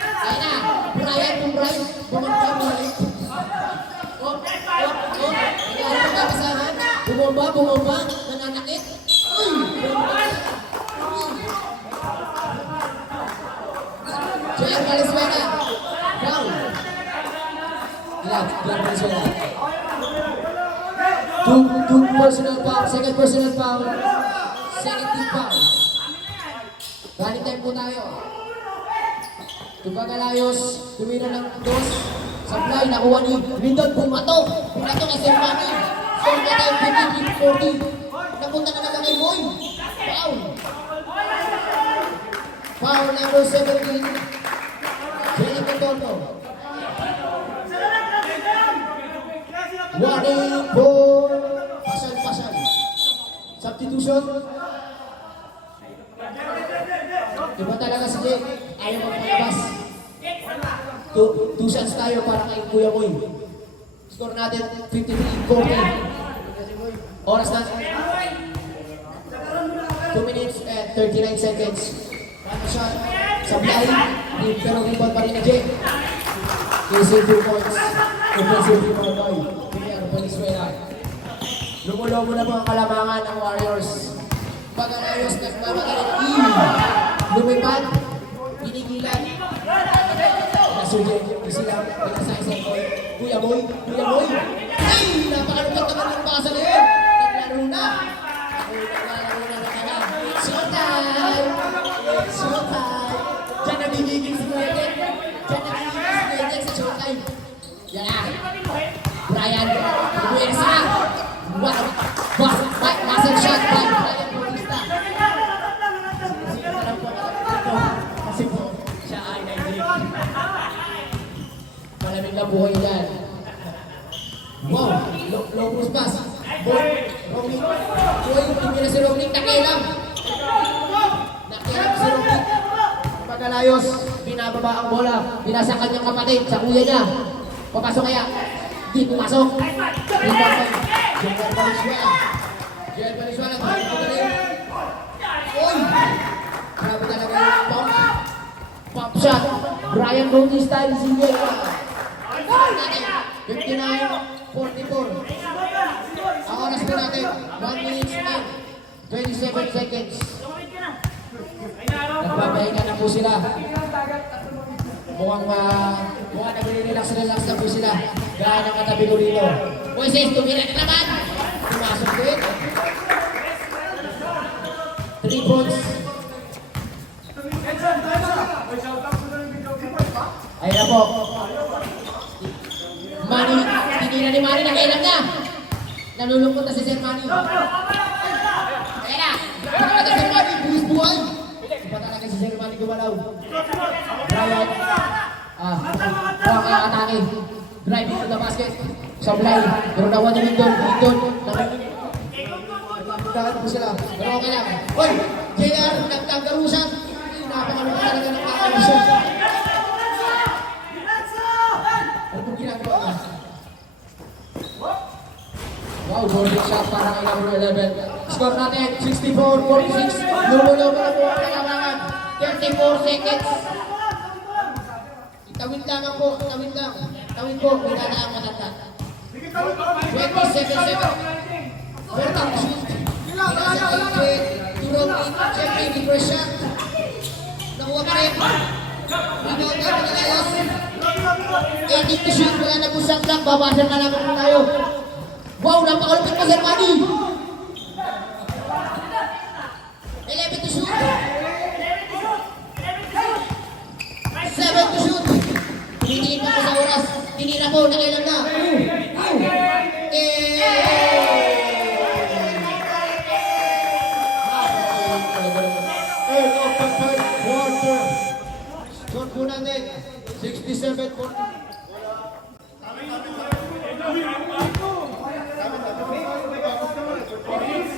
Kaya na. Brian. Bumangga. Nag-aaral ka kasahan. Bumomba. Nananakit. JR Valenzuela. Foul. Ilan Valenzuela. Two personal foul. Second personal foul. Second team foul. Balik time po tayo. Tupagalayos. Tumira ng dos. Supply. Nakuha ni Lindon. Bumato kay Sir Manny. Score na tayo 50-40. Napunta na naman kay Boy. Foul. Foul number 17. Jenny Cototo. Warning for pasal Substitution. Iba talaga si Jake. Ayaw magpalabas. Two shots tayo para kay Kuya Boy. Score natin 53-40. Oras na. 2 minutes and 39 seconds. One shot. Sablay. Pero rebound pa rin na Jake. Easy 2 points. Offensive rebound by Pinero Valenzuela. Lumulobo na po ang kalamangan ng Warriors. Pag-alayos na mamagaling lumipad. Pinigilan. Nasugyan yung silang pinasaysan ko. Kuya Boy. Kuya Boy. Ay! Napakalupit naman yung basa na yun. Naglaro na. Naglaro na talaga. Showtime! Showtime! Diyan nabibigil si Gordon. Diyan nabibigil si Gordon sa showtime. Yan na. Brian. Buwersa. Muscle shot by Brian Bautista. Kasi po, siya ay nailig. Malamig na buhay yan. Wow! Low post pass. Romney. Boy, hindi na si Romney. Nakilang. Nakilang si Romney. Pagkalayos, binababa ang bola. Binasa kanyang kapatid sa kuya niya. Papasok kaya. Di pumasok. Joel Valenzuela. Joel Valenzuela. Uy! Grabe talaga yung pump. Pump shot. Brian Bautista. Receiver. 59-44. Ang oras po natin, 1 minute and 27 seconds. Nagpapahinga na po sila. Mukhang nag-relax na po sila. Gaya ng katabi ko rito. Moises, tumira ka naman! Pumasok din. 3 points. Ayun na po. Manny, tinira ni Manny, nakailang na. Nalulungkot na si Sir Manny. Ayun na. Pagkakata si Sir Manny, buwis buhay. Iba talaga si Sir Manny gumalaw. Brian. Huwag kaya atake. Driving to the basket. Sablay. Pero nawa ni Lindon. Nagkakata po sila. Pero okay lang. Hoy! JR, nagtagarusan. Napakalungkot talaga ng kakarusan. Ano pong ginagawa ka? Wow, golden shot para kay number 11. Score natin, 64-46. Lumulobo na po ang kalamangan. 34 seconds. Itawid lang ako, tawid lang. Tawid po, wala na ang matanda. 27 seconds. Bertang shoot. Nasa kay Turong Siyempre, di-press shot. Nakuha pa rin. Rebound na pinalayos. 18 to shoot, wala na po shot lang. Babasan na lang po tayo. Wow, napakalupit pa Sir Manny. 11 to shoot. 7 to shoot. Tinitingin pa po sa oras. Tinira po, nakailan na. Score po natin, 67-40.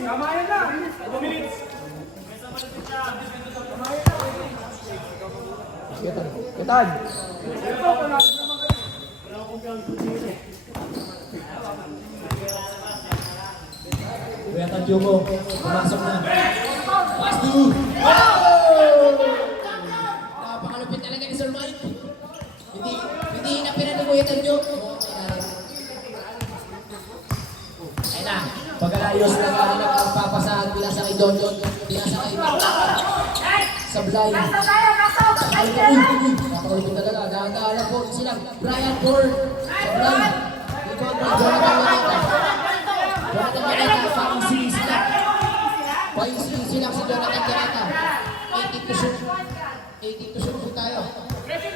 Kamayan na! 2 minutes! Ketan. Kuya Tanjugo, pumasok na. Pass to! Napakalupit talaga ni Sir Mike. Hindi na pinano Kuya Tanjugo. Ayun na, pag-alayos na kanina pagpapasahan, pinasa kay Don Don, pinasa kay Sablay. Napakalupit talaga, nakakaala po sila. Brian Ford, Sablay. Ikot na Jonathan Maneta. Jonathan Maneta, paisili sila. Paisili sila si Jonathan Maneta. 18 to shoot. 18 to shoot po tayo. 15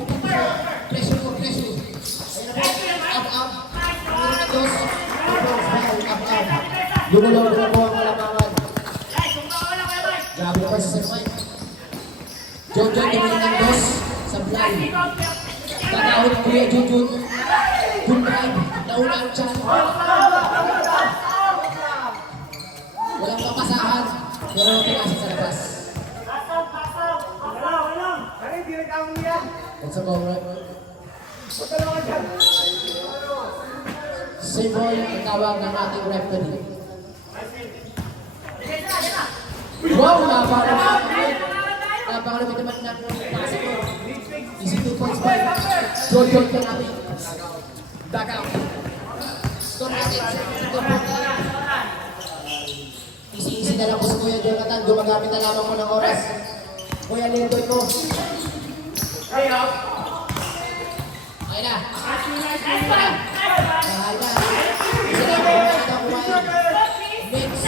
to shoot. Pressure po, pressure. Ayun na po, up. Meron na dos. Lumulaw na po ang kalamangan. Grabe naman si Sir Mike. Jojo, tumingin ng dos. Sablay. Tatawid ang Kuya Jojo. Good drive. Nauna ang chan. Wala Pero pinasa sa labas. Ay, di na kamo yan. It's a ball, right? Punta naman dyan. Same ball ang tawag ng ating referee. Wow! Napakalapit naman ng pasa ko. Easy 2 points ba? Joy-joy ka natin. Back out. Score natin. 2 points. Easy na lang po si Kuya Jonathan. Gumagamit na lamang mo ng oras. Kuya Lindoy ko. Okay na. Mahal na. Isa na ako. Ito kumain. Next.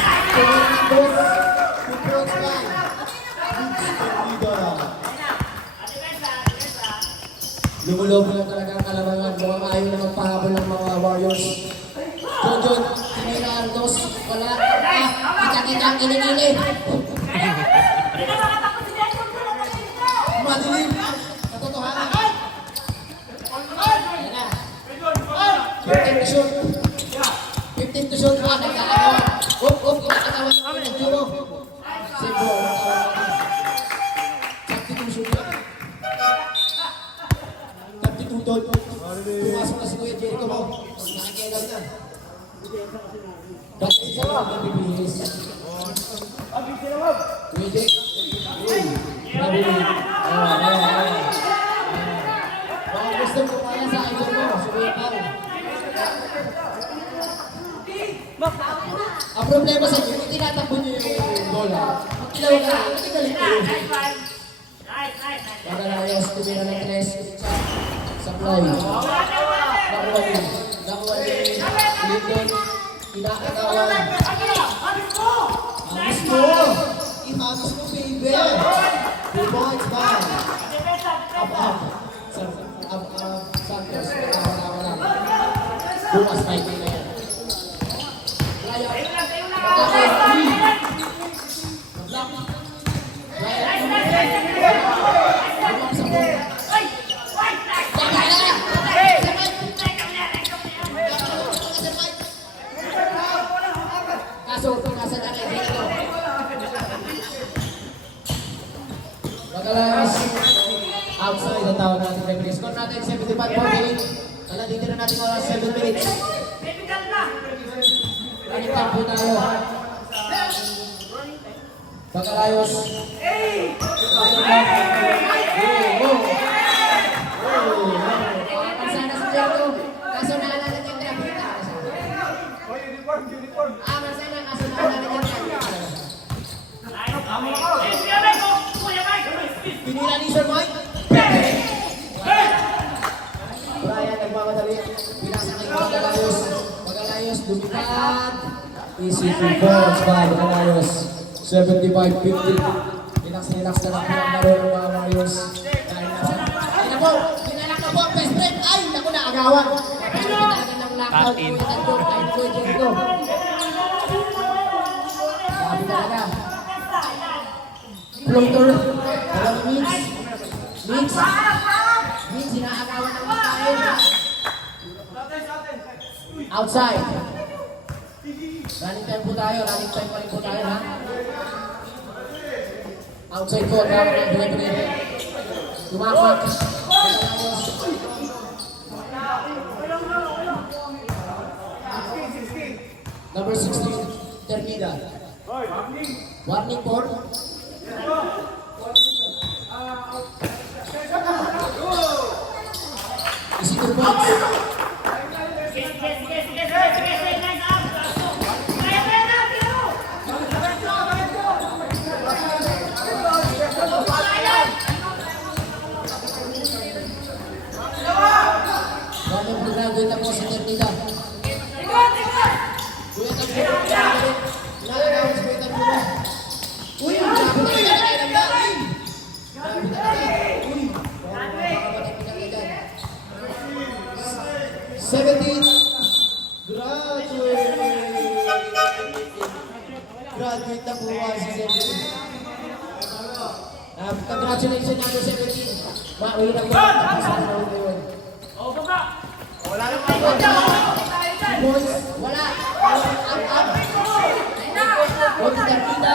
Lumulobo lang talaga ang kalamangan. Mukhang ayaw na magpahabol ng mga Warriors. Jojon, Timira Ardos, wala. Kita-kita ang kilinili. Madilim. Katotohanan. Ayan na. 15 to shoot. 15 to shoot. Nagkakatawan. Kinakatawan ko ng Juro. Sebo. Sakti kong shoot. 32 doon. Pumasok na si Kuya Jericho mo. Nakikialam na. Dati isa lang ang bibilis. Kuya Jericho. Baka gusto mo pala sa idol mo. Subuhin pa. Ang problema sa inyo, tinatakbo niyo yung bola. Pag kilaw ka, hindi galit kayo. Pagkalayos, tumira ng 3. Supply. Nakuha niyo. Lincoln. Kinakagawan. Amis mo! Ihamis mo, baby! 2 points ba? Up. Santos. Wala. Bukas na ito na yan. Raya. Matake. Block. Raya. Block sa bola. Kaso, nasa na kayo dito. Pagkalas, outside ang tawag natin referee. Score natin 75-48. Nalandito na natin oras 7 minutes. Running time po tayo. Pagkalayos. Sana si Jericho. Kaso naalala niya yung pinapita. Uniform. Masana kaso naalala niya yung pinapita. Pinila ni Sir Mike. Brian, nagmamadali. Pinasa kay Pagkalayos. Pagkalayos, lumipad. Easy 2 points ba, Pagkalayos. 75-50. Relax na lang po ang laro ng mga Warriors. Ay na po, pinalak na po ang best friend. Ay, naku na, agawan. Pero talaga ng knockout po yung tatlo kahit po yung Jericho. Sabi talaga. Floater. Walang mix. Mix, inaagawan ng makain. Outside. Running time po tayo. Running time pa rin po tayo, ha? Outside po, agawan ng buhay-buhay. Tumakot. Number 16, Termida. Warning po. Easy 2 points. Warning po na, doon na po si Termida. Kuya Termida. Inalagawin si Kuya Termida. Uy, grabe na kinakaya ng dami. Grabe na kinakaya. Uy, grabe. 17. Graduate na po si 17. Congratulations na po 17. Mauwi na po. Tapos na po yun. Wala nang mga. Boys, wala. Up. Boys, Termida.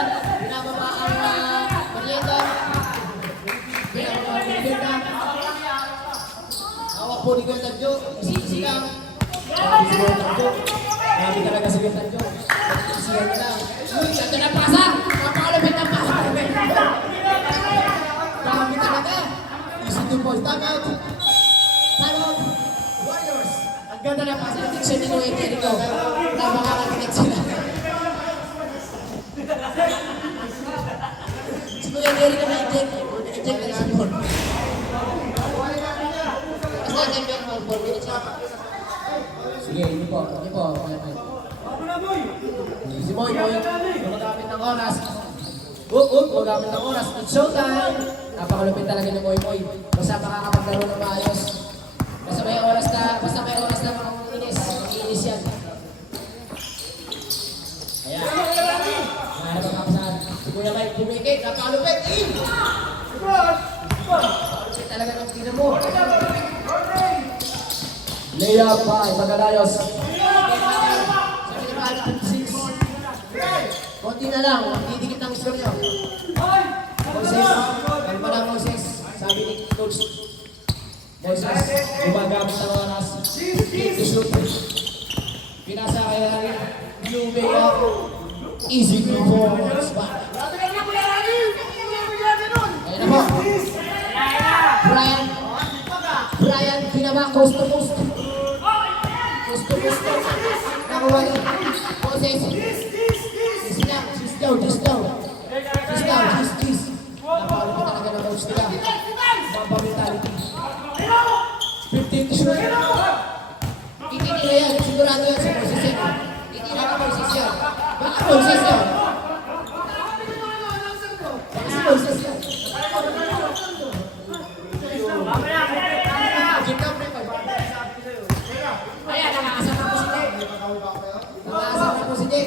po ni Kuya Tadyo. Easy lang. Grabe si Kuya Tadyo. Grabe talaga si Kuya Tadyo. Easy lang lang. Uy, Tadyo na pasa! Napakalapit ng pasa. Grabe talaga. Easy 2 points. Time out. Time out. Warriors. Ang ganda na pasa. Ang diction ni Kuya Jericho. Napakakatingit sila. Si Kuya Jericho na-eject. Na-eject na si Paul. Sige, hindi po. Hindi po. Si Moy, gumagamit ng oras. Gumagamit ng oras. It's showtime! Napakalupit talaga ni Moy. Basta makakapaglaro ng maayos. Basta may oras na mag-inis yan. Ayan. Mahanap ang kapasahan. Si Kuya Mike, pumikit. Napakalupit. Napakalupit talaga ng tina mo. Layup by Magalayos. Sabi ni Mahal, 56. Konti na lang, didikit ang score nyo. Moses, kalma lang Moses. Sabi ni Coach Moses, gumagamit ng oras. To shoot. Pinasa kaya rin. Blue Bay up. Easy 3 points. Ayan na po. Brian, pinama, coast to coast. Nakuha rin. Moses. Easy lang. Just down. Napakalupit talaga ng coach nila. Mamba mentality. 15 to shoot. Itinila yan. Sigurado yan si Moses yan. Itinila ka Moses yan. Baka Moses yan. Baka si Moses yan. Ayan, nakakasama po si Nick. Nakakasama po si Nick.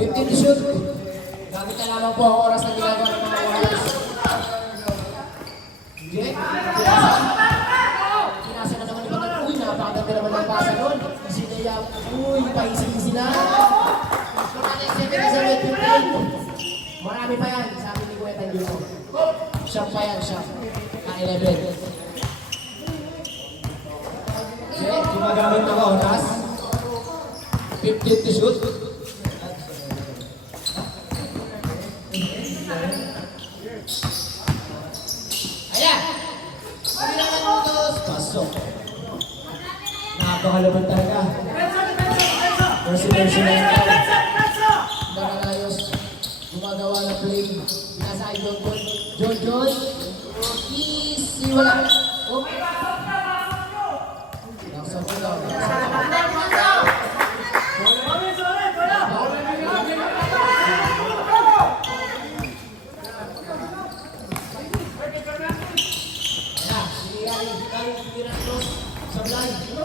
15 to shoot. Gamit na lamang po ang oras na ginagawa ng mga Warriors. Nick, kinasa na naman ni Batal. Uy, napakaganda naman ng pasa doon. Kasi naya, uy, paisi-isi na. Marami pa yan, sabi ni Kuya Tandyo. Shot pa yan, shot. Na-11. Okay, gumagamit ng oras. 15 to shoot. Ayan! Pasok. Napakalaban talaga. Mercy na yung Magalayos. Gumagawa ng play. Nasa ay John. Easy. Wala. Oh.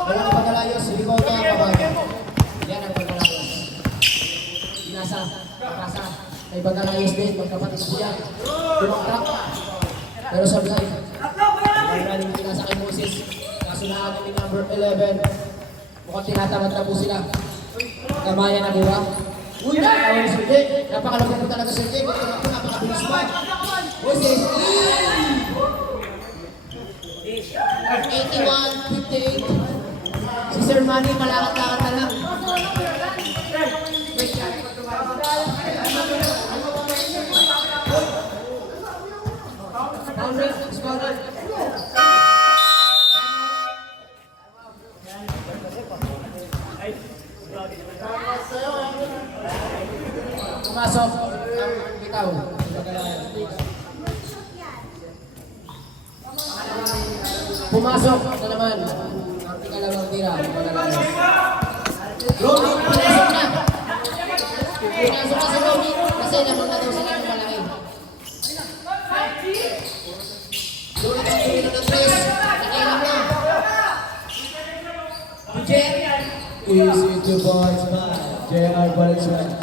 Wala na Magalayos, rebound na Magalayos. Yan ang Magalayos. Pinasa, kapasa. May Magalayos din, magkapatid po yan. Tumakrak. Pero sablay. Maraming pinasa kay Moses. Kasunahan ni number 11. Mukhang tinatamad na po sila. Kamayan na diba? Uy, nakakawin si Sergey. Napakalapit po talaga si Sergey. Napakabilis pa. Moses. 81-58. Si Sir Manny, malakad-lakad na lang. Pumasok ang bitaw. Pumasok na naman ang ikalawang tira. Robin, pinasok na. Pinasok na si Robin kasi naman na daw sila ng malaki. Robin ang tumira ng 3. Nakailang na. Jet. Easy to boys man. JR Valenzuela.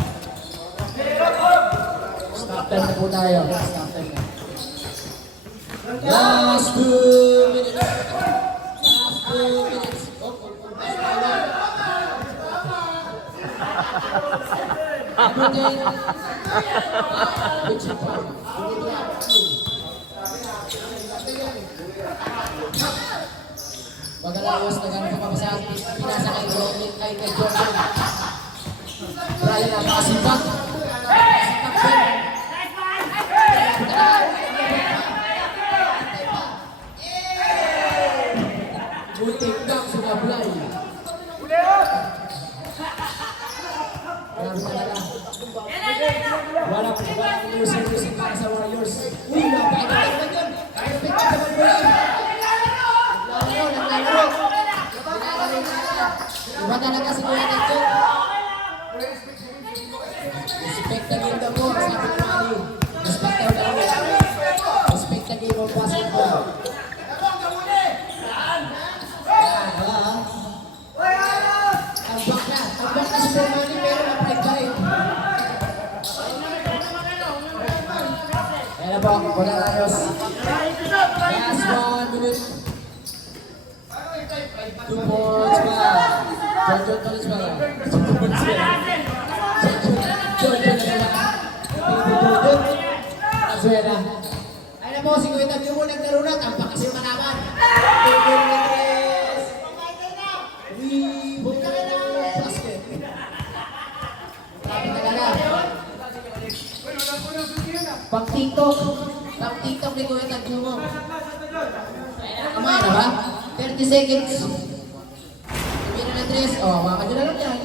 Stop time na po tayo. Stop time na. Last 2 minutes. Last 2 minutes. Everything. Which is fine. Pag-alayos, nagano pa sa pinasa kay Jordan, kay Jordan. Brian ang makasipak. Butik lang sumablay. Grabe talaga. Walang losing para sa Warriors. Uy, napakaganda naman yun. Perfect na naman mo yun. Naglalaro. Iba talaga si Kuya Tito. Respect the game daw po, sabi ni Manny. Respect daw daw. Respect the game of basketball. Ambak na si Kuya Manny pero na-break. Ayan na po, Pag-alayos. Last 1 minute. 2 points pa. Jordan College pa. 2 points pa. Jordan na naman. Jordan. Azuela. Ayun na po, si Kuya Tabio mo naglaro na. Tampak kasi manaman. Jordan na tres. Rebound. Basket. Grabe talaga. Pang-TikTok. Pang-TikTok ni Kuya Tabio mo. Kumain na ba? 30 seconds. Sabihin na na tres. O, baka dyan na lang yan.